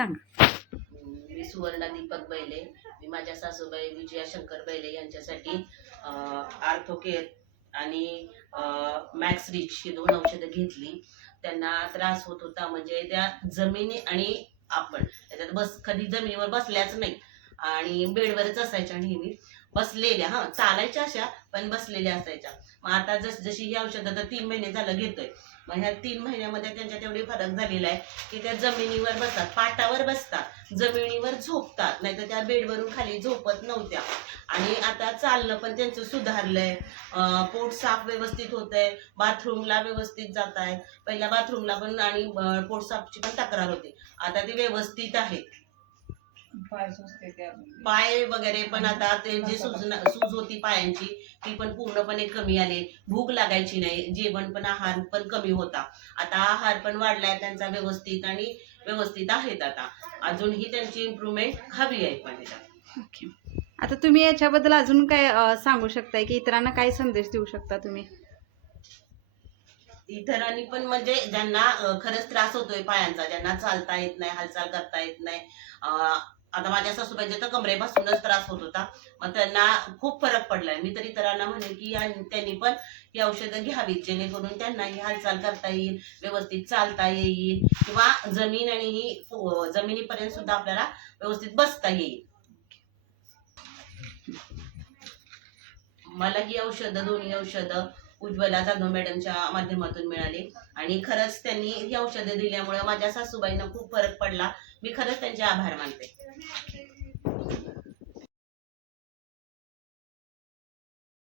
सांग. मी सुवर्णा दीपक बैले. मी माझ्या सासूबाई विजया शंकर बैले यांच्यासाठी आर्थोकेअर आणि मॅक्स रिच ही 2 औषधं घेतली. त्यांना त्रास होत होता, म्हणजे त्या जमिनी आणि आपण त्याच्यात कधी जमिनीवर बसल्याच नाही आणि बेडवरच असायच्या, नेहमी बसलेल्या, चालायच्या अशा पण बसलेल्या असायच्या. मग आता जशी ही औषधं तर 3 महिने झालं घेतोय. मग ह्या 3 महिन्यामध्ये त्यांच्यात एवढी फरक झालेला आहे की त्या जमिनीवर बसतात, पाटावर बसतात, जमिनीवर झोपतात, नाहीतर त्या बेडवरून खाली झोपत नव्हत्या. आणि आता चालणं पण त्यांचं सुधारलंय, पोट साफ व्यवस्थित होतंय, बाथरूमला व्यवस्थित जात आहेत. पहिल्या बाथरूमला पण आणि पोट साफची पण तक्रार होती, आता ती व्यवस्थित आहे. पाय वगैरे पण आता ते जे सूज होती पायांची ती पण पूर्णपणे कमी आले. भूक लागायची नाही, जेवण पण आहार पण कमी होता. आता आहार पण वाढलाय त्यांचा व्यवस्थित आणि व्यवस्थित आहेत. आता अजूनही त्यांची इम्प्रूव्हमेंट हवी आहे पण ओके. आता तुम्ही याच्याबद्दल अजून काय सांगू शकताय की इतरांना काय संदेश देऊ शकता तुम्ही? इतरांनी पण म्हणजे ज्यांना खरंच त्रास होतोय पायांचा, ज्यांना चालता येत नाही, हालचाल करता येत नाही, आता माझ्या सासूबाईंच्या तर कमरेपासूनच त्रास होत होता, मग त्यांना खूप फरक पडलाय. मी तर इतरांना म्हणेन की त्यांनी पण ही औषधं घ्यावीत, जेणेकरून त्यांनाही हालचाल करता येईल, व्यवस्थित चालता येईल, किंवा जमिनीपर्यंत सुद्धा आपल्याला व्यवस्थित बसता येईल. मला ही औषधं, दोन्ही औषधं उज्ज्वला जाधव मॅडमच्या माध्यमातून मिळाली आणि खरंच त्यांनी ही औषधं दिल्यामुळे माझ्या सासूबाईंना खूप फरक पडला. मी खरंच त्यांचे आभार मानते.